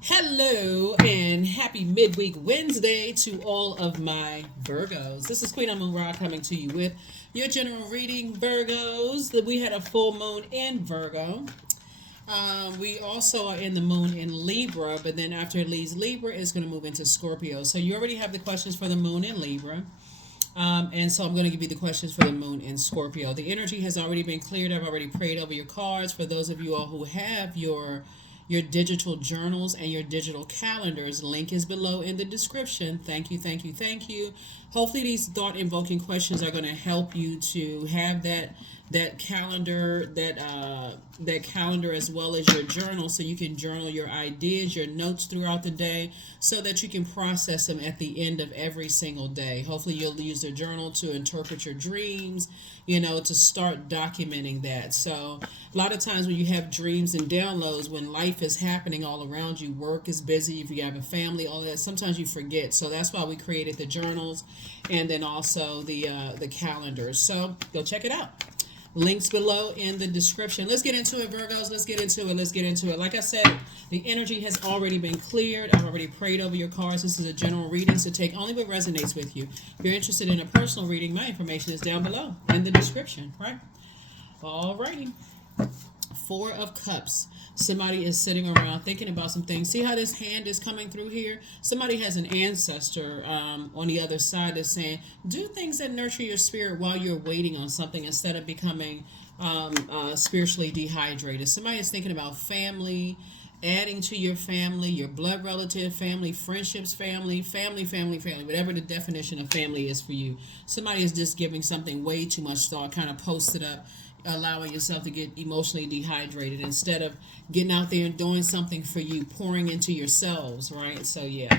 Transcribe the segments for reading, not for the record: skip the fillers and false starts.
Hello and happy midweek Wednesday to all of my Virgos. This is Queen Amun Ra coming to you with your general reading, Virgos. We had a full moon in Virgo. We also are in the moon in Libra, but then after it leaves Libra, it's going to move into Scorpio. So you already have the questions for the moon in Libra. And so I'm going to give you the questions for the moon in Scorpio. The energy has already been cleared. I've already prayed over your cards. For those of you all who have your digital journals and your digital calendars, link is below in the description. Thank you, thank you, thank you. Hopefully these thought invoking questions are going to help you to have that calendar, that calendar as well as your journal, so you can journal your ideas, your notes throughout the day, so that you can process them at the end of every single day. Hopefully you'll use the journal to interpret your dreams, to start documenting that. So a lot of times when you have dreams and downloads, when life is happening all around you, work is busy, if you have a family, all that, sometimes you forget. So that's why we created the journals and then also the calendars. So go check it out. Links below in the description. Let's get into it, Virgos. Let's get into it. Let's get into it. Like I said, the energy has already been cleared. I've already prayed over your cards. This is a general reading, so take only what resonates with you. If you're interested in a personal reading, my information is down below in the description, right? Alrighty. Four of Cups. Somebody is sitting around thinking about some things. See how this hand is coming through here? Somebody has an ancestor on the other side that's saying, do things that nurture your spirit while you're waiting on something instead of becoming spiritually dehydrated. Somebody is thinking about family, adding to your family, your blood relative family, friendships family, whatever the definition of family is for you. Somebody is just giving something way too much thought, kind of posted up, allowing yourself to get emotionally dehydrated instead of getting out there and doing something for you, pouring into yourselves, right? So yeah.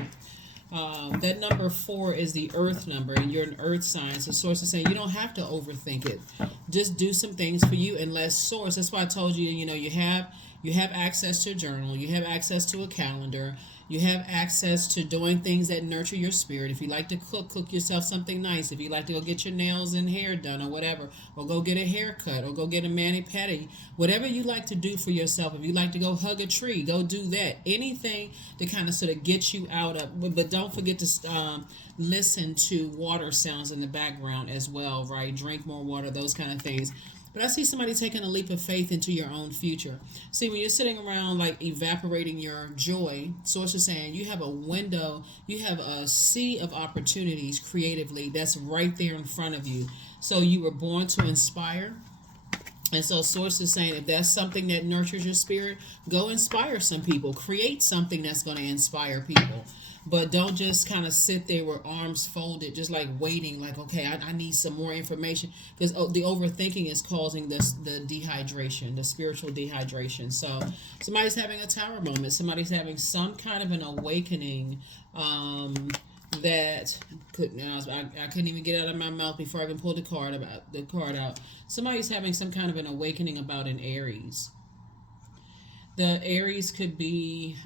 That number 4 is the earth number, and you're an earth sign. So source is saying you don't have to overthink it. Just do some things for you and let source. That's why I told you, you have access to a journal, you have access to a calendar, you have access to doing things that nurture your spirit. If you like to cook yourself something nice. If you like to go get your nails and hair done or whatever, or go get a haircut or go get a mani-pedi, whatever you like to do for yourself. If you like to go hug a tree, go do that. Anything to kind of sort of get you out of, but don't forget to listen to water sounds in the background as well, right? Drink more water, those kind of things. But I see somebody taking a leap of faith into your own future. See, when you're sitting around like evaporating your joy, source is saying you have a window, you have a sea of opportunities creatively that's right there in front of you. So you were born to inspire. And so source is saying if that's something that nurtures your spirit, go inspire some people. Create something that's going to inspire people. But don't just kind of sit there with arms folded, just like waiting, like, okay, I need some more information. Because the overthinking is causing the dehydration, the spiritual dehydration. So somebody's having a tower moment. Somebody's having some kind of an awakening that I couldn't even get out of my mouth before I even pulled the card out. Somebody's having some kind of an awakening about an Aries. The Aries could be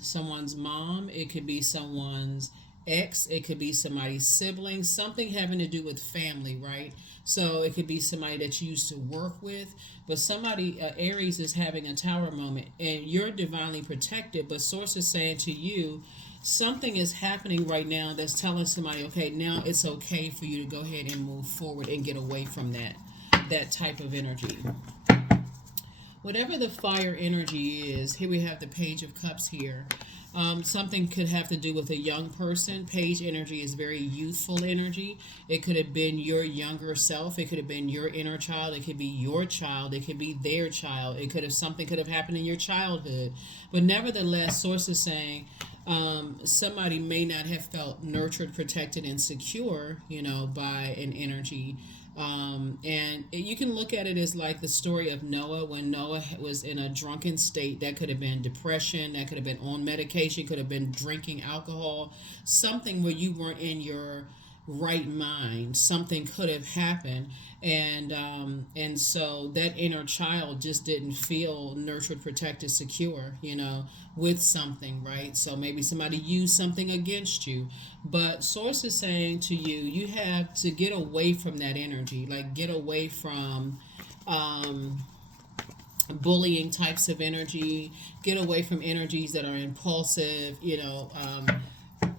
someone's mom. It could be someone's ex. It could be somebody's sibling. Something having to do with family, right? So it could be somebody that you used to work with. But somebody, Aries is having a tower moment. And you're divinely protected. But source is saying to you, something is happening right now that's telling somebody, okay, now it's okay for you to go ahead and move forward and get away from that type of energy. Whatever the fire energy is, here we have the Page of Cups here. Something could have to do with a young person. Page energy is very youthful energy. It could have been your younger self. It could have been your inner child. It could be your child. It could be their child. Something could have happened in your childhood. But nevertheless, source is saying somebody may not have felt nurtured, protected, and secure, by an energy. And you can look at it as like the story of Noah. When Noah was in a drunken state, that could have been depression, that could have been on medication, could have been drinking alcohol, something where you weren't in your right mind. Something could have happened, and so that inner child just didn't feel nurtured, protected, secure, with something, right? So maybe somebody used something against you. But source is saying to you, you have to get away from that energy, like get away from bullying types of energy. Get away from energies that are impulsive,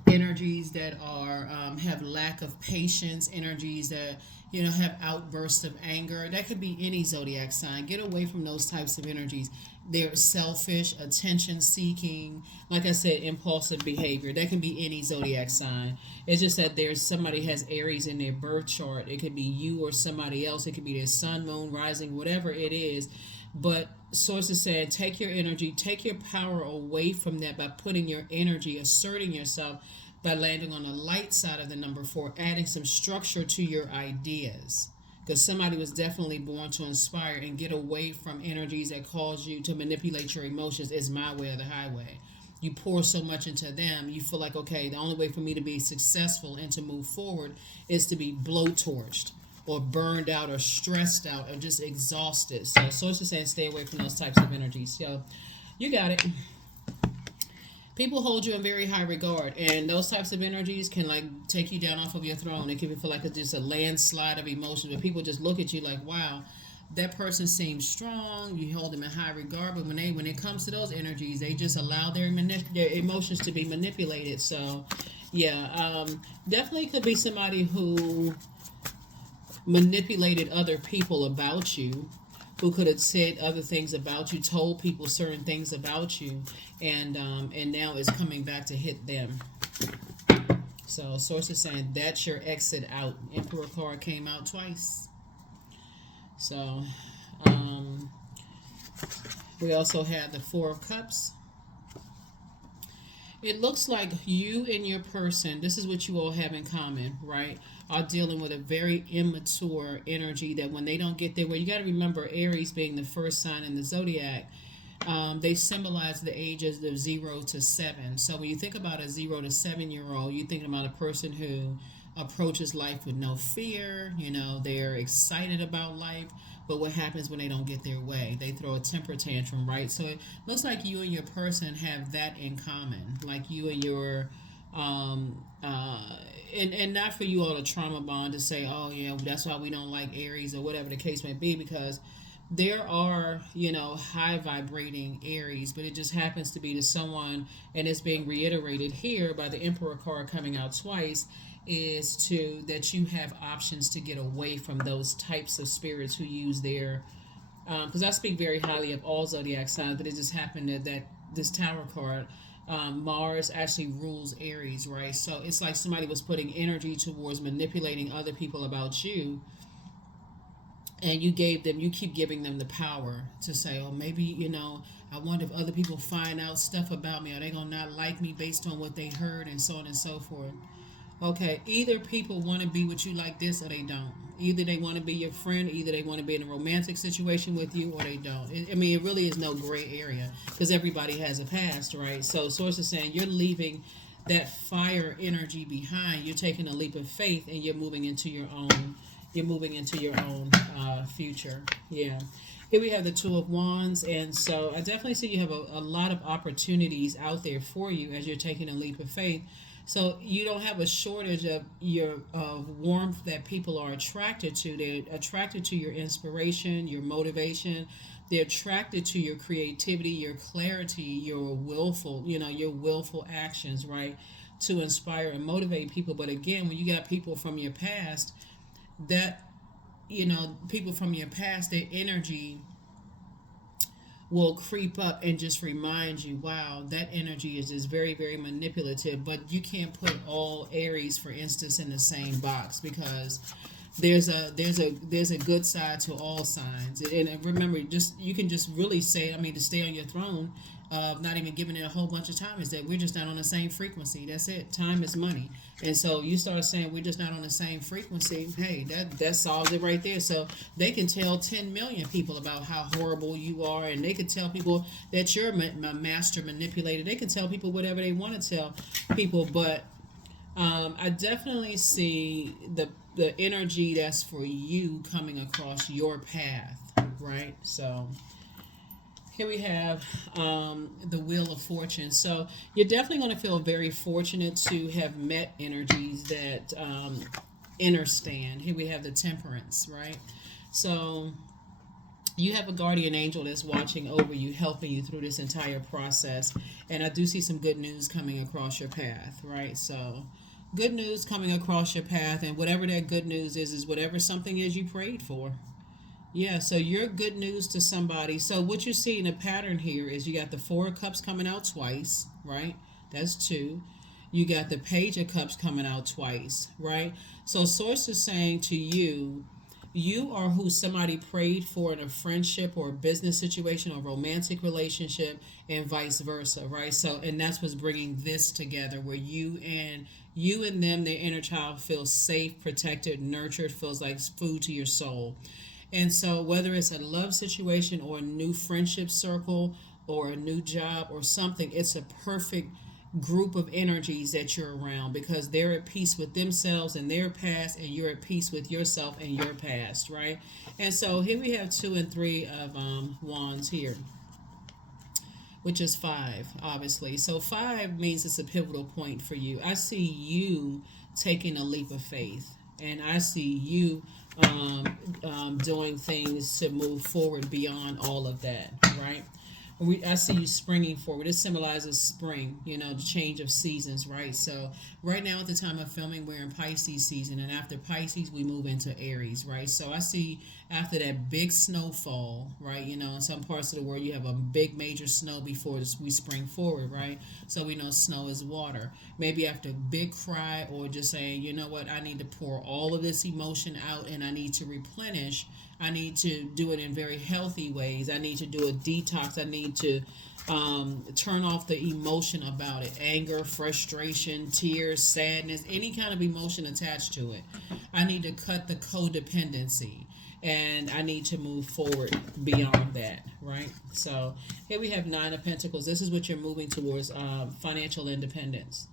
energies that are have lack of patience, energies that have outbursts of anger. That could be any zodiac sign. Get away from those types of energies. They're selfish, attention seeking, like I said, impulsive behavior. That can be any zodiac sign. It's just that there's somebody has Aries in their birth chart. It could be you or somebody else. It could be their sun, moon, rising, whatever it is. But sources said, take your energy, take your power away from that by putting your energy, asserting yourself by landing on the light side of the number 4, adding some structure to your ideas. Because somebody was definitely born to inspire, and get away from energies that cause you to manipulate your emotions. Is my way or the highway. You pour so much into them, you feel like, okay, the only way for me to be successful and to move forward is to be blowtorched or burned out or stressed out or just exhausted. So sources saying stay away from those types of energies. So you got it. People hold you in very high regard, and those types of energies can like take you down off of your throne. It can feel like it's just a landslide of emotions, but people just look at you like, wow, that person seems strong. You hold them in high regard, but when it comes to those energies, they just allow their emotions to be manipulated. So yeah, definitely could be somebody who manipulated other people about you, who could have said other things about you, told people certain things about you, and now it's coming back to hit them. So sources saying that's your exit out. Emperor card came out twice. So we also had the Four of Cups. It looks like you and your person, this is what you all have in common, right? Are dealing with a very immature energy that when they don't get their way, you got to remember Aries being the first sign in the zodiac, they symbolize the ages of 0 to 7. So when you think about a 0 to 7-year-old, you're thinking about a person who approaches life with no fear. They're excited about life. But what happens when they don't get their way? They throw a temper tantrum, right? So it looks like you and your person have that in common. Like you and your, and not for you all to trauma bond to say, oh yeah, that's why we don't like Aries or whatever the case may be, because there are, high vibrating Aries, but it just happens to be to someone, and it's being reiterated here by the Emperor card coming out twice, is to that you have options to get away from those types of spirits who use their, because I speak very highly of all zodiac signs, but it just happened that this Tower card, Mars actually rules Aries, right? So it's like somebody was putting energy towards manipulating other people about you, and you keep giving them the power to say, oh, maybe, I wonder if other people find out stuff about me, are they gonna not like me based on what they heard, and so on and so forth. Okay, either people want to be with you like this or they don't. Either they want to be your friend, either they want to be in a romantic situation with you, or they don't. It really is no gray area, because everybody has a past, right? So sources saying you're leaving that fire energy behind. You're taking a leap of faith, and you're moving into your own. You're moving into your own future. Yeah. Here we have the Two of Wands, and so I definitely see you have a lot of opportunities out there for you as you're taking a leap of faith. So you don't have a shortage of your warmth that people are attracted to. They're attracted to your inspiration, your motivation. They're attracted to your creativity, your clarity, your willful actions, right? To inspire and motivate people. But again, when you got people from your past, that people from your past, their energy will creep up and just remind you, wow, that energy is just very, very manipulative. But you can't put all Aries, for instance, in the same box, because there's a good side to all signs. And remember, just you can just really say, to stay on your throne of not even giving it a whole bunch of time, is that we're just not on the same frequency. That's it. Time is money. And so you start saying we're just not on the same frequency. Hey, that solves it right there. So they can tell 10 million people about how horrible you are, and they can tell people that you're a master manipulator. They can tell people whatever they want to tell people, but I definitely see the energy that's for you coming across your path, right? So here we have the Wheel of Fortune. So you're definitely going to feel very fortunate to have met energies that understand. Here we have the Temperance, right? So You have a guardian angel that's watching over you, helping you through this entire process. And I do see some good news coming across your path, right? So, good news coming across your path, and whatever that good news is whatever something is you prayed for. Yeah, so you're good news to somebody. So what you see in a pattern here is you got the Four of Cups coming out twice, right? That's two. You got the Page of Cups coming out twice, right? So Source is saying to you, you are who somebody prayed for in a friendship or a business situation or romantic relationship, and vice versa, right? So, and that's what's bringing this together, where you and them, their inner child, feels safe, protected, nurtured, feels like food to your soul. And so, whether it's a love situation or a new friendship circle or a new job or something, it's a perfect group of energies that you're around, because they're at peace with themselves and their past, and you're at peace with yourself and your past, right? And so, here we have two and three of wands here, which is five, obviously. So, five means it's a pivotal point for you. I see you taking a leap of faith, and I see you doing things to move forward beyond all of that, right? I see you springing forward. This symbolizes spring, the change of seasons, right? So, right now at the time of filming, we're in Pisces season, and after Pisces, we move into Aries, right? So, I see after that big snowfall, right? In some parts of the world, you have a big major snow before we spring forward, right? So, we know snow is water. Maybe after a big cry, or just saying, you know what, I need to pour all of this emotion out and I need to replenish. I need to do it in very healthy ways. I need to do a detox. I need to turn off the emotion about it: anger, frustration, tears, sadness, any kind of emotion attached to it. I need to cut the codependency, and I need to move forward beyond that, right? So here we have Nine of Pentacles. This is what you're moving towards: financial independence.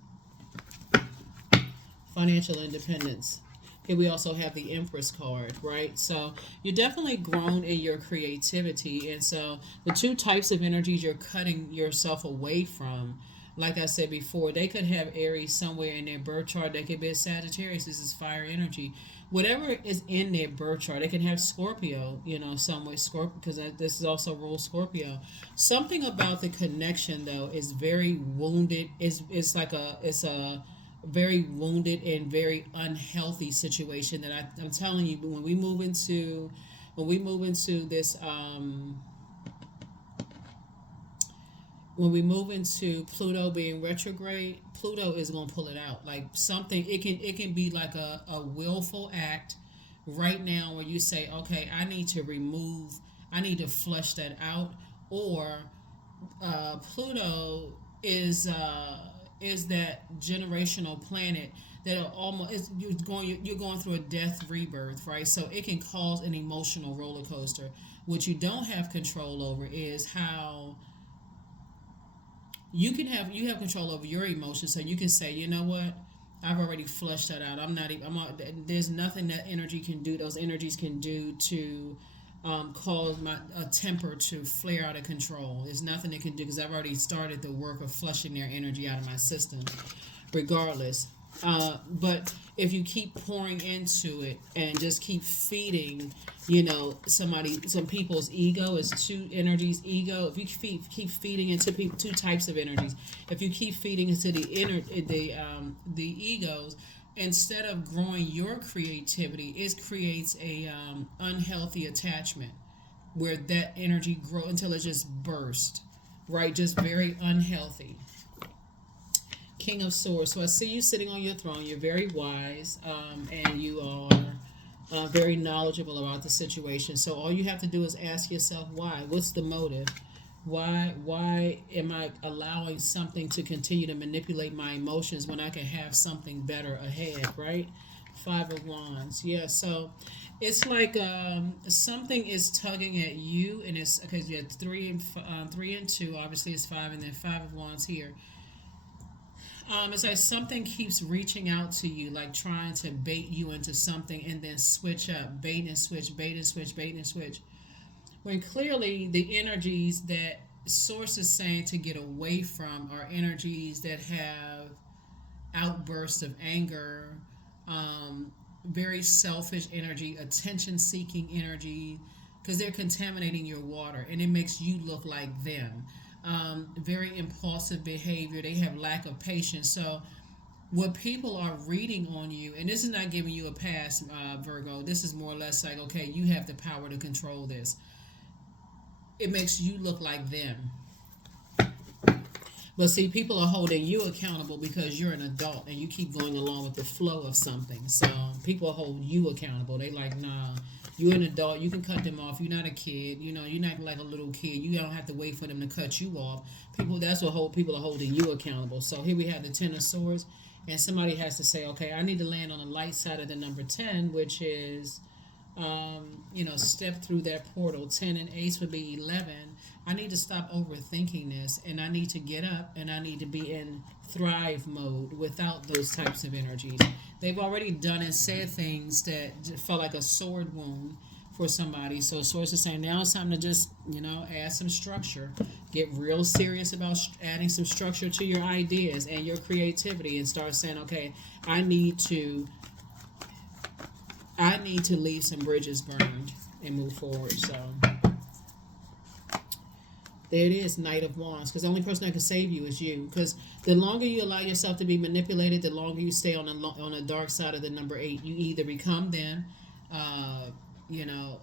Financial independence. Here we also have the Empress card, right? So you're definitely grown in your creativity. And so the two types of energies you're cutting yourself away from, like I said before, they could have Aries somewhere in their birth chart. They could be a Sagittarius. This is fire energy. Whatever is in their birth chart, they can have Scorpio, somewhere Scorpio, because this is also rule Scorpio. Something about the connection though is very wounded. It's like a very wounded and very unhealthy situation that I'm telling you. But when we move into this when we move into Pluto being retrograde, Pluto is going to pull it out. Like something, it can be like a willful act right now where you say, okay, I need to flush that out. Or Pluto is that generational planet that are almost is you're going through a death rebirth, right? So it can cause an emotional roller coaster. What you don't have control over is how you have control over your emotions. So you can say, you know what, I've already flushed that out. I'm not even. There's nothing that energy can do. Those energies can do to cause my a temper to flare out of control. There's nothing it can do because I've already started the work of flushing their energy out of my system. Regardless, but if you keep pouring into it and just keep feeding, some people's ego is two energies. Ego. If you keep feeding into two types of energies, if you keep feeding into the egos, instead of growing your creativity, it creates a unhealthy attachment where that energy grow until it just burst, right? Just very unhealthy. King of Swords. So I see you sitting on your throne. You're very wise, and you are very knowledgeable about the situation. So all you have to do is ask yourself why. What's the motive? Why am I allowing something to continue to manipulate my emotions when I can have something better ahead, right? Five of Wands. Yeah, so it's like something is tugging at you, and it's because you had three and two. Obviously, it's five, and then Five of Wands here. It's like something keeps reaching out to you, like trying to bait you into something, and then switch up, bait and switch, bait and switch, bait and switch. When clearly the energies that Source is saying to get away from are energies that have outbursts of anger, very selfish energy, attention seeking energy, because they're contaminating your water and it makes you look like them. Very impulsive behavior. They have lack of patience. So what people are reading on you, and this is not giving you a pass, Virgo. This is more or less like, okay, you have the power to control this. It makes you look like them. But see, people are holding you accountable because you're an adult and you keep going along with the flow of something. So people hold you accountable. They like, nah, you're an adult. You can cut them off. You're not a kid. You know, you're not like a little kid. You don't have to wait for them to cut you off. People, that's what people are holding you accountable. So here we have the Ten of Swords, and somebody has to say, okay, I need to land on the light side of the number 10, which is step through that portal. 10 and ace would be 11. I need to stop overthinking this, and I need to get up, and I need to be in thrive mode without those types of energies. They've already done and said things that felt like a sword wound for somebody. So Source is saying now it's time to just, add some structure. Get real serious about adding some structure to your ideas and your creativity, and start saying, okay, I need to leave some bridges burned and move forward. So there it is, Knight of Wands. Because the only person that can save you is you. Because the longer you allow yourself to be manipulated, the longer you stay on the dark side of the number 8. You either become then,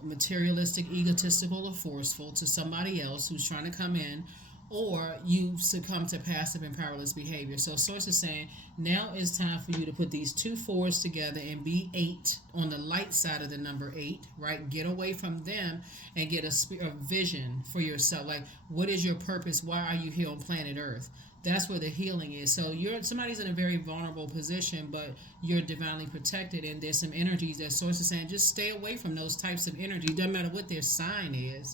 materialistic, egotistical, or forceful to somebody else who's trying to come in, or you succumb to passive and powerless behavior. So Source is saying, now it's time for you to put these two fours together and be 8 on the light side of the number 8, right? Get away from them and get a vision for yourself. Like, what is your purpose? Why are you here on planet Earth? That's where the healing is. So somebody's in a very vulnerable position, but you're divinely protected, and there's some energies that Source is saying, just stay away from those types of energy. Doesn't matter what their sign is.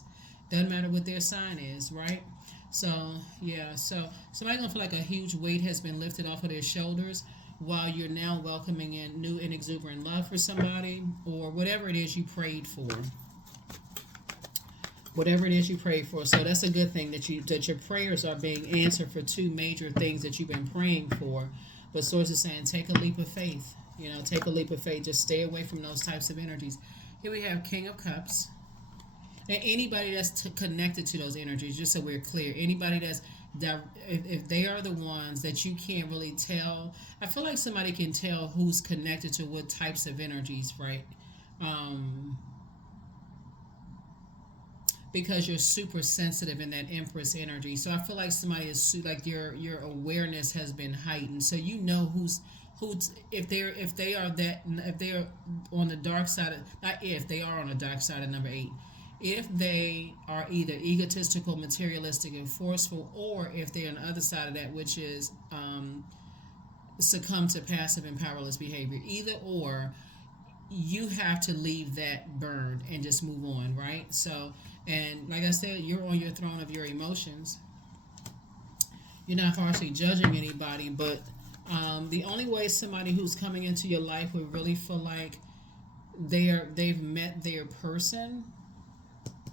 Right? So, yeah, so somebody's going to feel like a huge weight has been lifted off of their shoulders while you're now welcoming in new and exuberant love for somebody, or whatever it is you prayed for. So that's a good thing that your prayers are being answered for two major things that you've been praying for. But Source is saying, take a leap of faith. Take a leap of faith. Just stay away from those types of energies. Here we have King of Cups. And anybody that's connected to those energies, just so we're clear, anybody that's, if they are the ones that you can't really tell, I feel like somebody can tell who's connected to what types of energies, right? Because you're super sensitive in that Empress energy. So I feel like somebody is like your awareness has been heightened. So you know who's if they are on the dark side of, not if they are on the dark side of number 8. If they are either egotistical, materialistic, and forceful, or if they're on the other side of that, which is succumb to passive and powerless behavior. Either or, you have to leave that burned and just move on, right? So, and like I said, you're on your throne of your emotions. You're not harshly judging anybody, but the only way somebody who's coming into your life would really feel like they've met their person,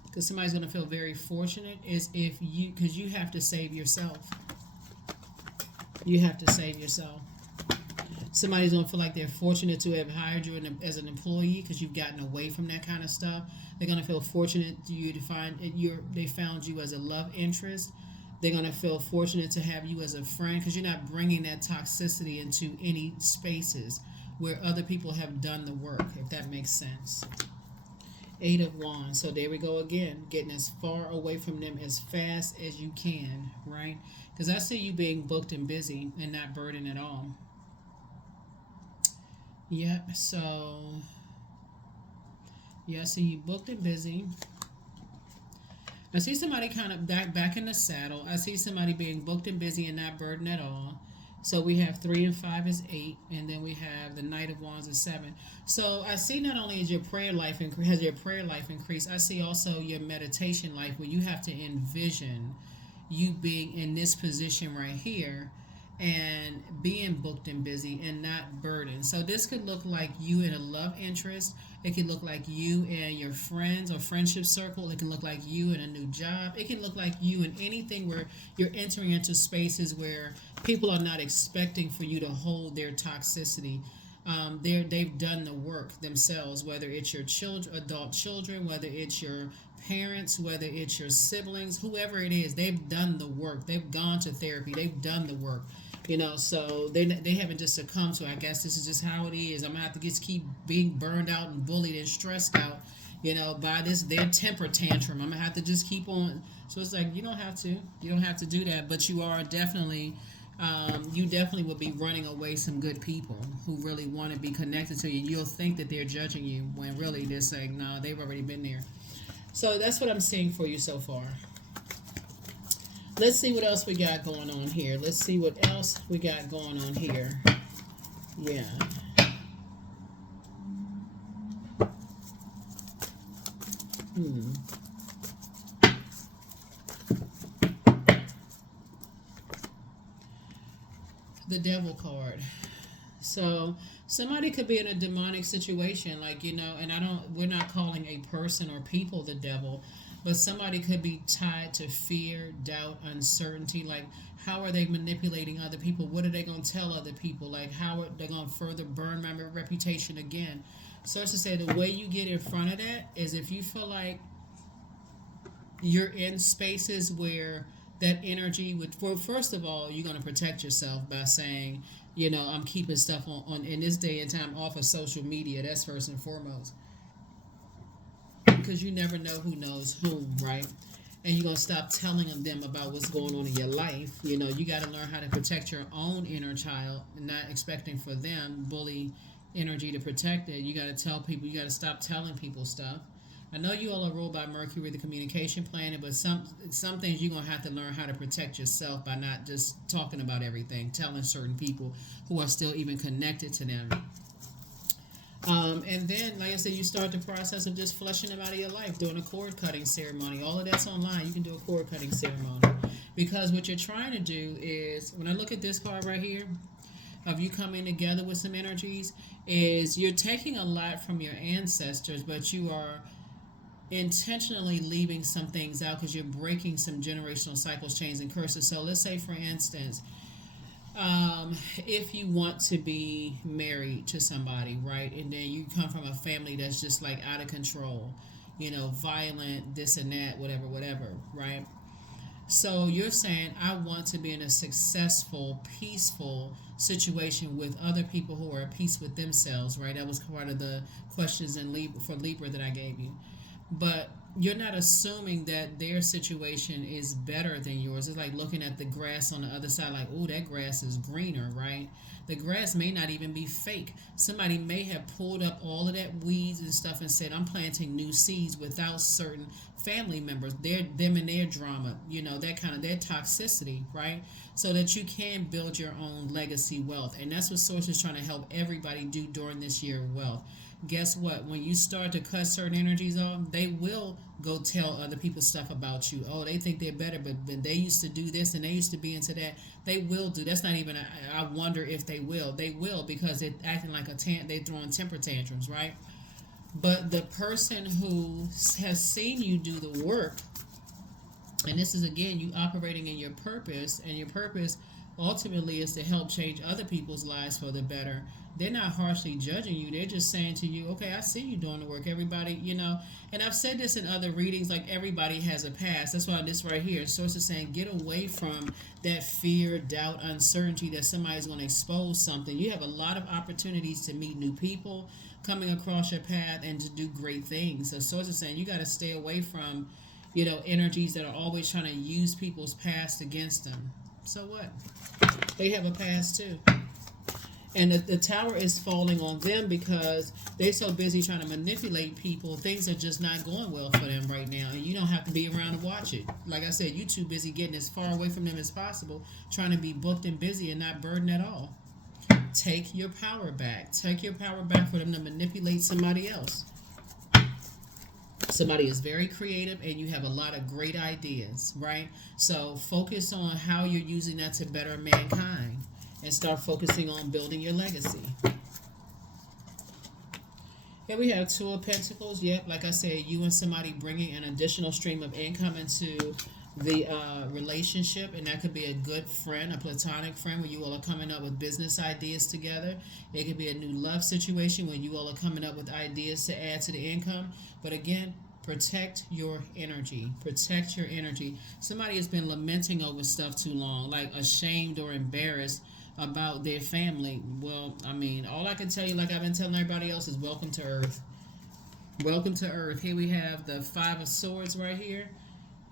because somebody's going to feel very fortunate, is because you have to save yourself. Somebody's going to feel like they're fortunate to have hired you as an employee because you've gotten away from that kind of stuff. They're going to feel fortunate they found you as a love interest. They're going to feel fortunate to have you as a friend because you're not bringing that toxicity into any spaces where other people have done the work, if that makes sense. 8 of Wands. So there we go again, getting as far away from them as fast as you can, right? Because I see you being booked and busy and not burdened at all. Yep, so I see you booked and busy. I see somebody kind of back in the saddle. I see somebody being booked and busy and not burdened at all. So we have 3 and 5 is 8, and then we have the Knight of Wands is 7. So I see not only has your prayer life increased, I see also your meditation life, where you have to envision you being in this position right here and being booked and busy and not burdened. So this could look like you in a love interest. It can look like you and your friends or friendship circle. It can look like you in a new job. It can look like you in anything where you're entering into spaces where people are not expecting for you to hold their toxicity. They've done the work themselves, whether it's your adult children, whether it's your parents, whether it's your siblings, whoever it is, they've done the work. They've gone to therapy. They've done the work. So they haven't just succumbed to, I guess this is just how it is. I'm gonna have to just keep being burned out and bullied and stressed out, by this their temper tantrum. I'm gonna have to just keep on. So it's like, you don't have to. You don't have to do that, but you are definitely you definitely will be running away some good people who really want to be connected to you. You'll think that they're judging you when really they're saying, no, they've already been there. So that's what I'm seeing for you so far. Let's see what else we got going on here. Let's see what else we got going on here. Yeah. The Devil card. So somebody could be in a demonic situation, and we're not calling a person or people the devil, but somebody could be tied to fear, doubt, uncertainty. Like, how are they manipulating other people? What are they going to tell other people? Like, how are they going to further burn my reputation again? So it's to say, the way you get in front of that is if you feel like you're in spaces where that energy would, well, first of all, you're going to protect yourself by saying, I'm keeping stuff on in this day and time off of social media. That's first and foremost. Because you never know who knows whom, right? And you're going to stop telling them about what's going on in your life. You got to learn how to protect your own inner child and not expecting for them, bully energy, to protect it. You got to tell people, you got to stop telling people stuff. I know you all are ruled by Mercury, the communication planet, but some things you're going to have to learn how to protect yourself by not just talking about everything, telling certain people who are still even connected to them. And then, like I said, you start the process of just flushing them out of your life, doing a cord cutting ceremony. All of that's online. You can do a cord cutting ceremony. Because what you're trying to do is, when I look at this card right here, of you coming together with some energies, is you're taking a lot from your ancestors, but you are intentionally leaving some things out because you're breaking some generational cycles, chains, and curses. So let's say, for instance, if you want to be married to somebody, right, and then you come from a family that's just like out of control, violent, this and that, whatever, right? So you're saying, I want to be in a successful, peaceful situation with other people who are at peace with themselves, right? That was part of the questions in Libra that I gave you. But you're not assuming that their situation is better than yours. It's like looking at the grass on the other side, like, oh, that grass is greener, right? The grass may not even be fake. Somebody may have pulled up all of that weeds and stuff and said, I'm planting new seeds without certain family members, them and their drama, that kind of their toxicity, right? So that you can build your own legacy wealth. And that's what Source is trying to help everybody do during this year of wealth. Guess what? When you start to cut certain energies off, they will go tell other people stuff about you. Oh, they think they're better, but they used to do this and they used to be into that. They will do. That's not even, I wonder if they will. They will, because they're acting like they're throwing temper tantrums, right? But the person who has seen you do the work, and this is, again, you operating in your purpose, and your purpose ultimately is to help change other people's lives for the better. They're not harshly judging you. They're just saying to you, okay, I see you doing the work. Everybody, and I've said this in other readings, like, everybody has a past. That's why this right here, Source is saying, get away from that fear, doubt, uncertainty that somebody's going to expose something. You have a lot of opportunities to meet new people coming across your path and to do great things. So Source is saying you got to stay away from, energies that are always trying to use people's past against them. So what? They have a past too. And the tower is falling on them because they're so busy trying to manipulate people. Things are just not going well for them right now. And you don't have to be around to watch it. Like I said, you're too busy getting as far away from them as possible, trying to be booked and busy and not burdened at all. Take your power back. Take your power back for them to manipulate somebody else. Somebody is very creative and you have a lot of great ideas, right? So focus on how you're using that to better mankind. And start focusing on building your legacy. Here we have Two of Pentacles. Yep, like I said, you and somebody bringing an additional stream of income into the relationship. And that could be a good friend, a platonic friend, where you all are coming up with business ideas together. It could be a new love situation where you all are coming up with ideas to add to the income. But again, Protect your energy. Protect your energy. Somebody has been lamenting over stuff too long, like ashamed or embarrassed about their family. Well, I mean, all I can tell you, like I've been telling everybody else, is welcome to Earth. Welcome to Earth. Here we have the Five of Swords right here.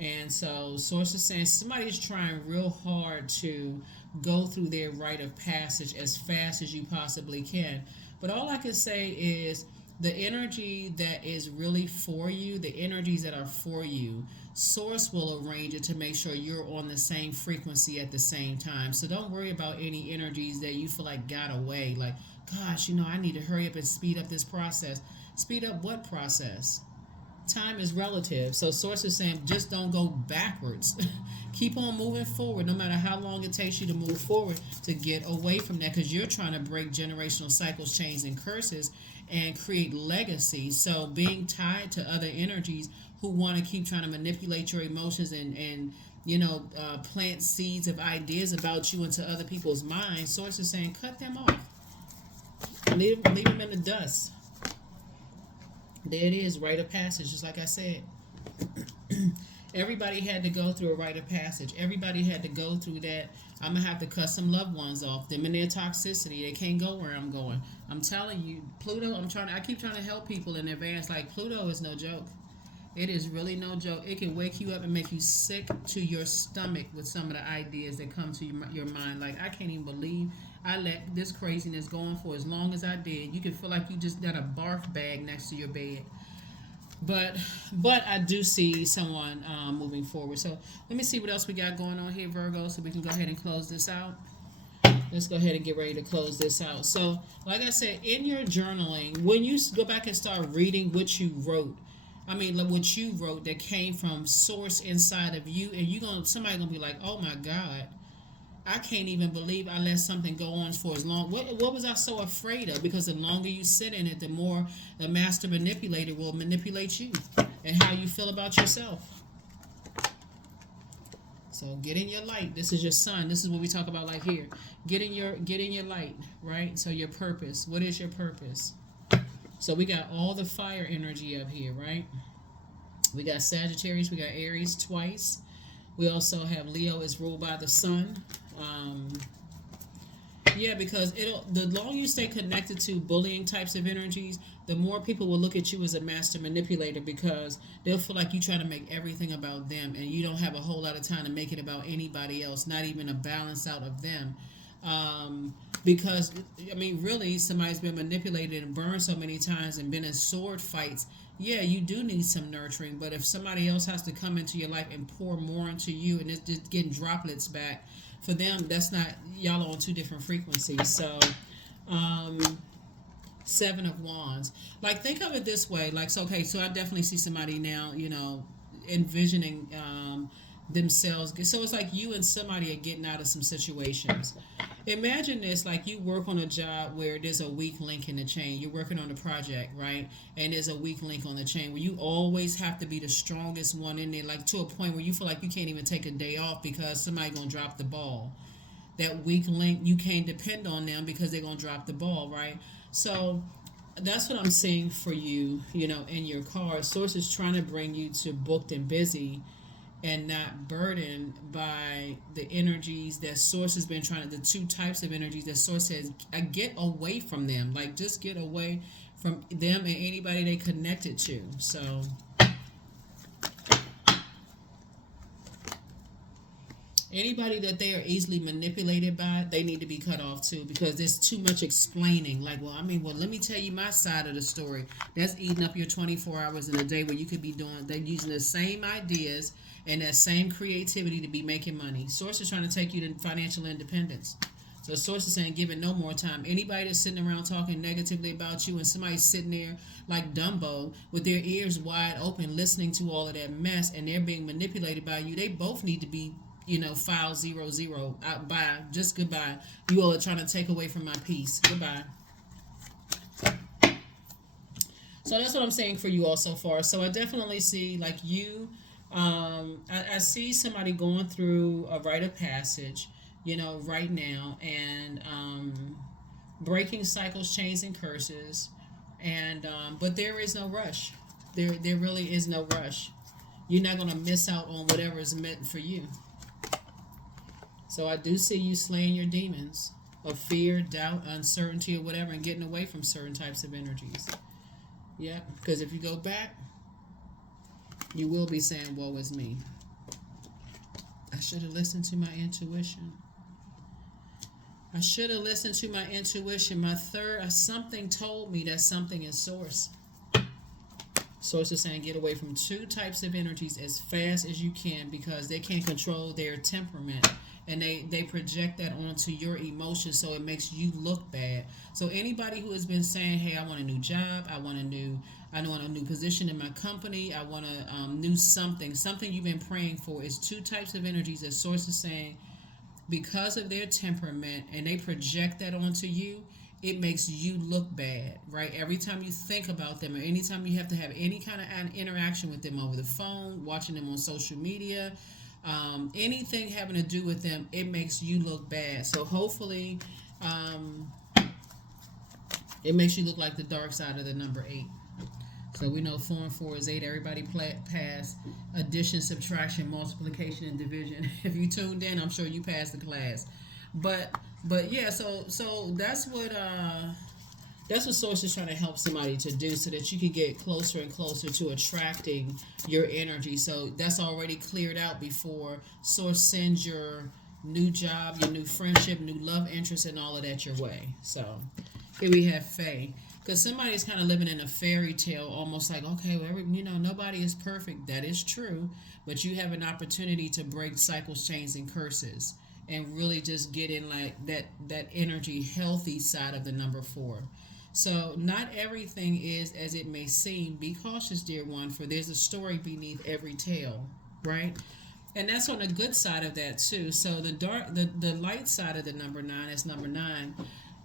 And so, source is saying somebody's trying real hard to go through their rite of passage as fast as you possibly can. But all I can say is the energy that is really for you, the energies that are for you, source will arrange it to make sure you're on the same frequency at the same time. So don't worry about any energies that you feel like got away. Like, gosh, I need to hurry up and speed up this process. Speed up what process? Time is relative. So source is saying just don't go backwards. Keep on moving forward no matter how long it takes you to move forward to get away from that, because you're trying to break generational cycles, chains, and curses and create legacy. So being tied to other energies who want to keep trying to manipulate your emotions and plant seeds of ideas about you into other people's minds, source is saying cut them off. Leave them in the dust. There it is, rite of passage, just like I said. Everybody had to go through a rite of passage. Everybody had to go through that. I'm going to have to cut some loved ones off. Them and their toxicity. They can't go where I'm going. I'm telling you, Pluto, I keep trying to help people in advance. Like, Pluto is no joke. It is really no joke. It can wake you up and make you sick to your stomach with some of the ideas that come to your mind. Like, I can't even believe I let this craziness go on for as long as I did. You can feel like you just got a barf bag next to your bed. But I do see someone moving forward. So let me see what else we got going on here, Virgo, so we can go ahead and close this out. Let's go ahead and get ready to close this out. So, like I said, in your journaling, when you go back and start reading what you wrote, what you wrote that came from source inside of you, and somebody gonna be like, oh my God, I can't even believe I let something go on for as long. What was I so afraid of? Because the longer you sit in it, the more the master manipulator will manipulate you and how you feel about yourself. So get in your light. This is your sun. This is what we talk about like here. Get in your light, right? So your purpose. What is your purpose? So we got all the fire energy up here, right? We got Sagittarius, we got Aries twice. We also have Leo is ruled by the sun. Because the longer you stay connected to bullying types of energies, the more people will look at you as a master manipulator, because they'll feel like you try to make everything about them and you don't have a whole lot of time to make it about anybody else, not even a balance out of them. Because really, somebody's been manipulated and burned so many times and been in sword fights. Yeah, you do need some nurturing, but if somebody else has to come into your life and pour more into you and it's just getting droplets back, for them, that's not, y'all are on two different frequencies. So, Seven of Wands. Like, think of it this way. Like, so I definitely see somebody now, envisioning themselves. So it's like you and somebody are getting out of some situations. Imagine this, like you work on a job where there's a weak link in the chain. You're working on a project, right? And there's a weak link on the chain where you always have to be the strongest one in there, like to a point where you feel like you can't even take a day off because somebody's going to drop the ball. That weak link, you can't depend on them because they're going to drop the ball, right? So that's what I'm saying for you, in your card. Source is trying to bring you to booked and busy and not burdened by the energies that source has been trying to, the two types of energies that source says, get away from them. Like, just get away from them and anybody they connected to. So anybody that they are easily manipulated by, they need to be cut off too, because there's too much explaining. Like, let me tell you my side of the story. That's eating up your 24 hours in a day where you could be they're using the same ideas and that same creativity to be making money. Source is trying to take you to financial independence. So Source is saying, give it no more time. Anybody that's sitting around talking negatively about you and somebody's sitting there like Dumbo with their ears wide open listening to all of that mess and they're being manipulated by you, they both need to be, file 00. Bye. Just goodbye. You all are trying to take away from my peace. Goodbye. So that's what I'm saying for you all so far. So I definitely see like you, I see somebody going through a rite of passage, right now, and breaking cycles, chains, and curses, and but there is no rush. There really is no rush. You're not going to miss out on whatever is meant for you. So I do see you slaying your demons of fear, doubt, uncertainty, or whatever, and getting away from certain types of energies. Yeah, because if you go back, you will be saying, woe is me. I should have listened to my intuition. I should have listened to my intuition. My third, something told me that something is source. Source is saying get away from two types of energies as fast as you can because they can't control their temperament. And they project that onto your emotions, so it makes you look bad. So anybody who has been saying, hey, I want a new job, I want a new position in my company, I want a new something you've been praying for, is two types of energies that source is saying because of their temperament and they project that onto you, it makes you look bad, right? Every time you think about them or anytime you have to have any kind of interaction with them over the phone, watching them on social media, anything having to do with them, it makes you look bad. So hopefully it makes you look like the dark side of the number 8. So we know 4 and 4 is 8. Everybody passed addition, subtraction, multiplication, and division. If you tuned in, I'm sure you passed the class. But yeah, so that's what Source is trying to help somebody to do, so that you can get closer and closer to attracting your energy. So that's already cleared out before Source sends your new job, your new friendship, new love interest, and all of that your way. So here we have Faye. Because somebody's kind of living in a fairy tale, almost like, okay, well, nobody is perfect. That is true. But you have an opportunity to break cycles, chains, and curses, and really just get in like that energy, healthy side of the number 4. So not everything is as it may seem. Be cautious, dear one, for there's a story beneath every tale, right? And that's on the good side of that too. So the light side of the number 9 is number 9.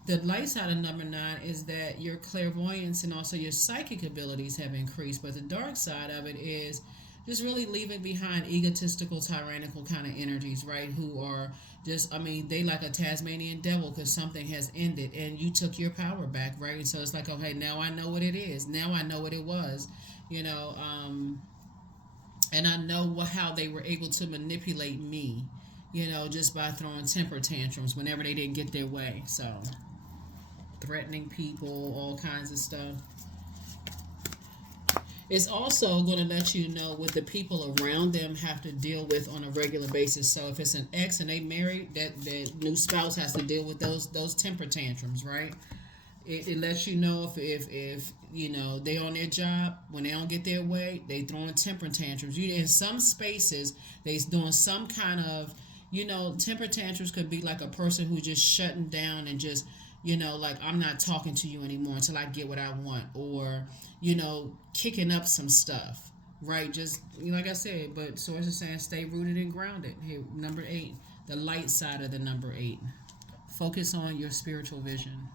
The light side of number 9 is that your clairvoyance and also your psychic abilities have increased. But the dark side of it is just really leaving behind egotistical, tyrannical kind of energies, right? Who are just, they like a Tasmanian devil because something has ended and you took your power back, right? And so it's like, okay, now I know what it is. Now I know what it was, and I know how they were able to manipulate me, just by throwing temper tantrums whenever they didn't get their way. So threatening people, all kinds of stuff. It's also going to let you know what the people around them have to deal with on a regular basis. So if it's an ex and they married, that new spouse has to deal with those temper tantrums, right? It lets you know if they on their job, when they don't get their way, they throwing temper tantrums. In some spaces, they doing some kind of, temper tantrums could be like a person who just shutting down and just, like, I'm not talking to you anymore until I get what I want, or, kicking up some stuff, right? Just, like I said, but Source is saying stay rooted and grounded. Here, number 8, the light side of the number 8. Focus on your spiritual vision.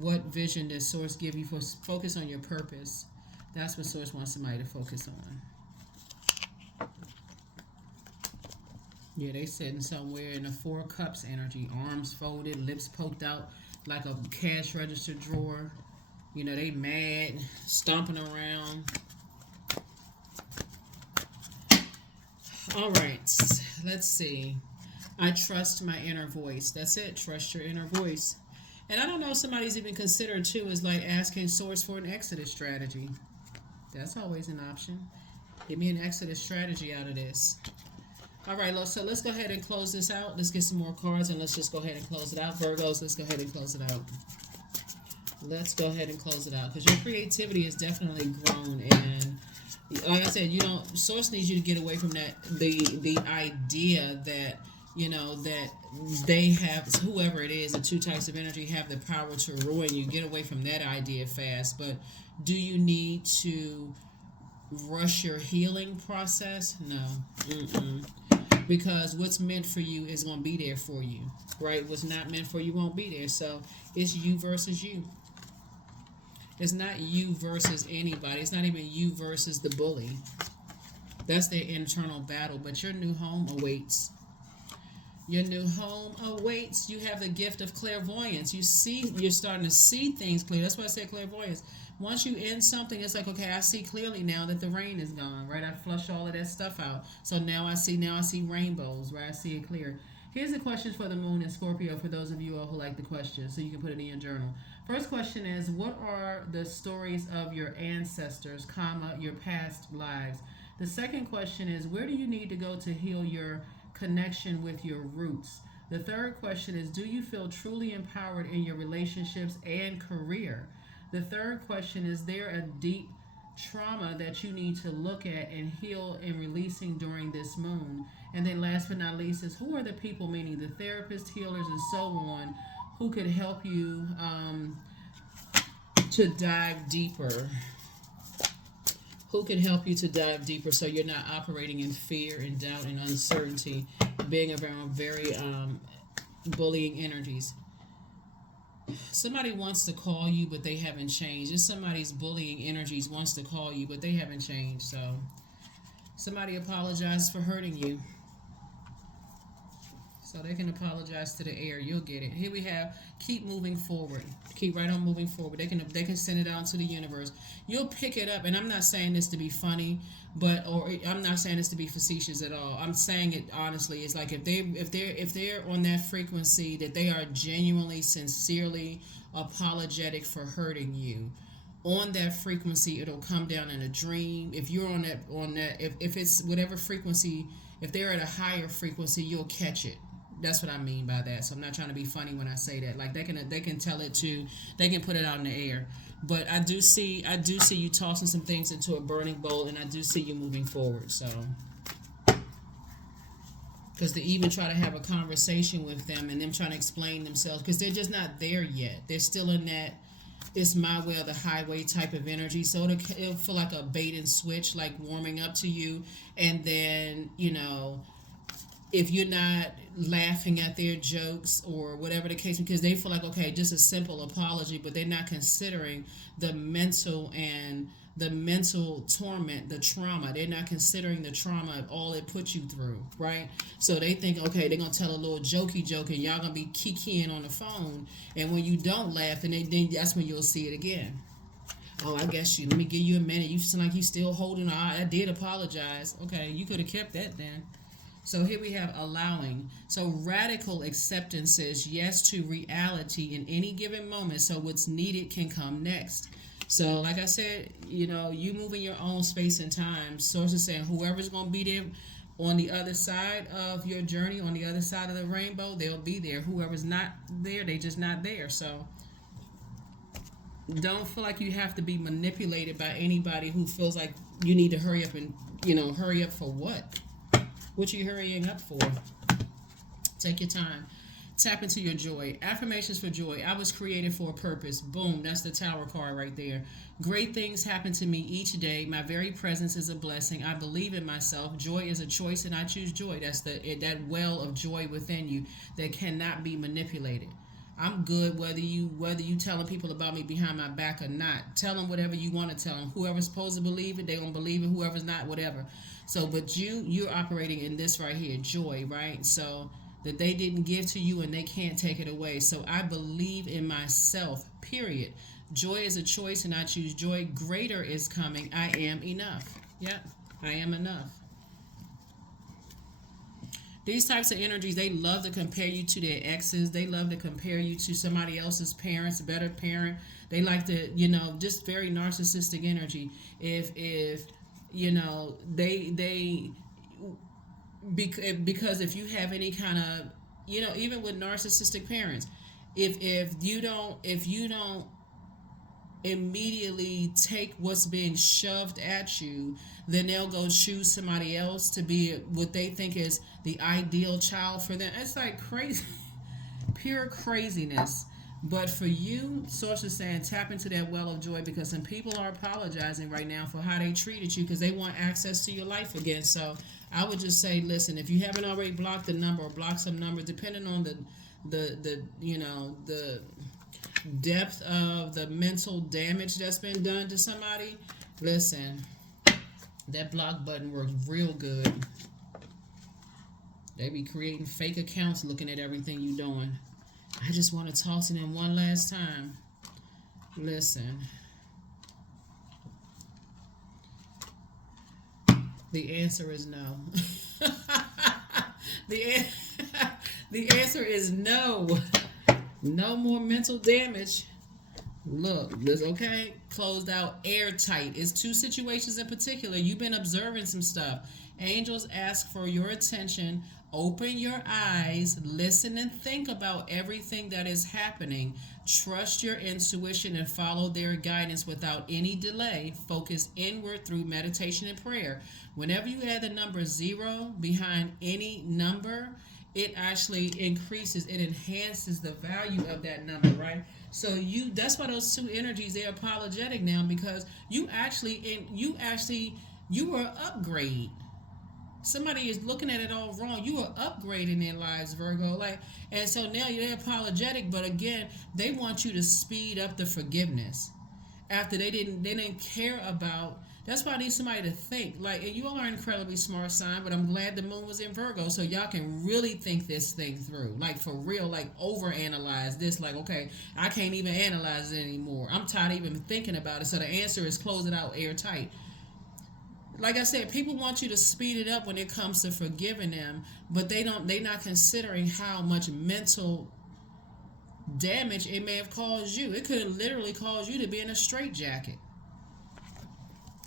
What vision does Source give you? Focus on your purpose. That's what Source wants somebody to focus on. Yeah, they sitting somewhere in a 4 cups energy, arms folded, lips poked out like a cash register drawer. They mad, stomping around. All right, let's see. I trust my inner voice. That's it. Trust your inner voice. And I don't know if somebody's even considered too is like asking Source for an exodus strategy. That's always an option. Give me an exodus strategy out of this. All right, so let's go ahead and close this out. Let's get some more cards and let's just go ahead and close it out. Virgos, let's go ahead and close it out. Let's go ahead and close it out because your creativity has definitely grown. And like I said, Source needs you to get away from that, the idea that, that they have, whoever it is, the 2 types of energy have the power to ruin you. Get away from that idea fast. But do you need to rush your healing process? No. Because what's meant for you is going to be there for you, right? What's not meant for you won't be there. So it's you versus you. It's not you versus anybody. It's not even you versus the bully. That's their internal battle. But your new home awaits. Your new home awaits. You have the gift of clairvoyance. You're starting to see things clear. That's why I said clairvoyance. Once you end something, it's like, okay, I see clearly now that the rain is gone, right? I flushed all of that stuff out. So now I see rainbows, right? I see it clear. Here's the questions for the moon and Scorpio for those of you all who like the questions, so you can put it in your journal. First question is, what are the stories of your ancestors, comma, your past lives? The second question is, where do you need to go to heal your connection with your roots? The third question is, do you feel truly empowered in your relationships and career? The third question is, there a deep trauma that you need to look at and heal and releasing during this moon? And then last but not least is, who are the people, meaning the therapists, healers, and so on, who could help you to dive deeper? Who can help you to dive deeper so you're not operating in fear and doubt and uncertainty, being around very bullying energies? Somebody wants to call you, but they haven't changed. It's somebody's bullying energies wants to call you, but they haven't changed. So somebody apologized for hurting you. So they can apologize to the air. You'll get it. Here we have, keep moving forward. Keep right on moving forward. They can send it out to the universe. You'll pick it up. And I'm not saying this to be funny, or I'm not saying this to be facetious at all. I'm saying it honestly. It's like if they're on that frequency, that they are genuinely, sincerely apologetic for hurting you. On that frequency, it'll come down in a dream. If you're on that, if it's whatever frequency, if they're at a higher frequency, you'll catch it. That's what I mean by that. So I'm not trying to be funny when I say that. Like they can tell it to, they can put it out in the air. But I do see you tossing some things into a burning bowl, and I do see you moving forward. So, because to even try to have a conversation with them and them trying to explain themselves, because they're just not there yet. They're still in that it's my way or the highway type of energy. So it'll feel like a bait and switch, like warming up to you, and then if you're not laughing at their jokes or whatever the case, because they feel like, okay, just a simple apology, but they're not considering the mental torment, the trauma. They're not considering the trauma of all it put you through, right? So they think, okay, they're going to tell a little jokey joke and y'all going to be kikiing on the phone. And when you don't laugh, then that's when you'll see it again. Oh, I guess let me give you a minute. You seem like you still holding on. I did apologize. Okay, you could have kept that then. So here we have allowing. So radical acceptance says yes to reality in any given moment, so what's needed can come next. So like I said, you move in your own space and time. Sources saying whoever's going to be there on the other side of your journey, on the other side of the rainbow, they'll be there. Whoever's not there, they just not there. So don't feel like you have to be manipulated by anybody who feels like you need to hurry up and, hurry up for what? What you hurrying up for? Take your time. Tap into your joy. Affirmations for joy. I was created for a purpose. Boom. That's the Tower card right there. Great things happen to me each day. My very presence is a blessing. I believe in myself. Joy is a choice, and I choose joy. That's that well of joy within you that cannot be manipulated. I'm good whether you telling people about me behind my back or not. Tell them whatever you want to tell them. Whoever's supposed to believe it, they're going to believe it. Whoever's not, whatever. So, but you're operating in this right here, joy, right? So that they didn't give to you and they can't take it away. So I believe in myself, period. Joy is a choice and I choose joy. Greater is coming. I am enough. Yep, I am enough. These types of energies, they love to compare you to their exes. They love to compare you to somebody else's parents, a better parent. They like to, just very narcissistic energy. If because if you have any kind of, even with narcissistic parents, if you don't immediately take what's being shoved at you, then they'll go choose somebody else to be what they think is the ideal child for them. It's like crazy, pure craziness. But for you, Source is saying tap into that well of joy, because some people are apologizing right now for how they treated you because they want access to your life again. So I would just say, listen, if you haven't already blocked the number or blocked some numbers, depending on the depth of the mental damage that's been done to somebody, listen, that block button works real good. They be creating fake accounts looking at everything you doing. I just want to toss it in one last time. Listen, The answer is no. the an- the answer is no. No more mental damage. Look, this okay. Closed out, airtight. It's two situations in particular. You've been observing some stuff. Angels ask for your attention. Open your eyes, listen and think about everything that is happening. Trust your intuition and follow their guidance without any delay. Focus inward through meditation and prayer. Whenever you add the number zero behind any number, it actually increases, it enhances the value of that number, right? So that's why those two energies, they're apologetic now, because you were upgrade. Somebody is looking at it all wrong. You are upgrading their lives, Virgo. And so now they're apologetic, but again, they want you to speed up the forgiveness after they didn't care about. That's why I need somebody to think. And you all are an incredibly smart sign, but I'm glad the moon was in Virgo, so y'all can really think this thing through. For real, overanalyze this. Okay, I can't even analyze it anymore. I'm tired of even thinking about it. So the answer is close it out airtight. Like I said, people want you to speed it up when it comes to forgiving them, but they're not considering how much mental damage it may have caused you. It could have literally caused you to be in a straitjacket.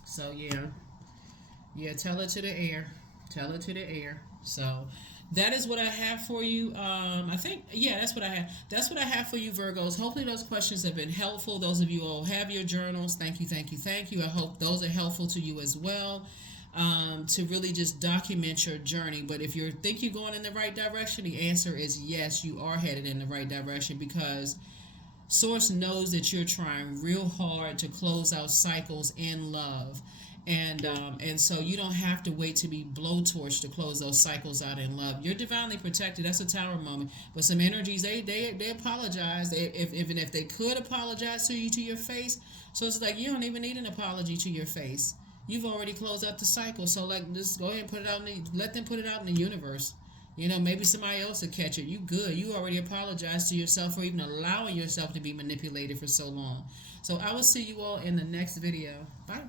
So yeah, tell it to the air. Tell it to the air. So that is what I have for you. I think, yeah, that's what I have. That's what I have for you, Virgos. Hopefully those questions have been helpful. Those of you who all have your journals, thank you, thank you, thank you. I hope those are helpful to you as well, to really just document your journey. But if you think you're going in the right direction, the answer is yes, you are headed in the right direction, because Source knows that you're trying real hard to close out cycles in love. And so you don't have to wait to be blowtorched to close those cycles out in love. You're divinely protected. That's a tower moment. But some energies, they apologize. If they could apologize to you to your face, so it's like you don't even need an apology to your face. You've already closed out the cycle. So just go ahead and put it out let them put it out in the universe. Maybe somebody else will catch it. You good. You already apologized to yourself for even allowing yourself to be manipulated for so long. So I will see you all in the next video. Bye.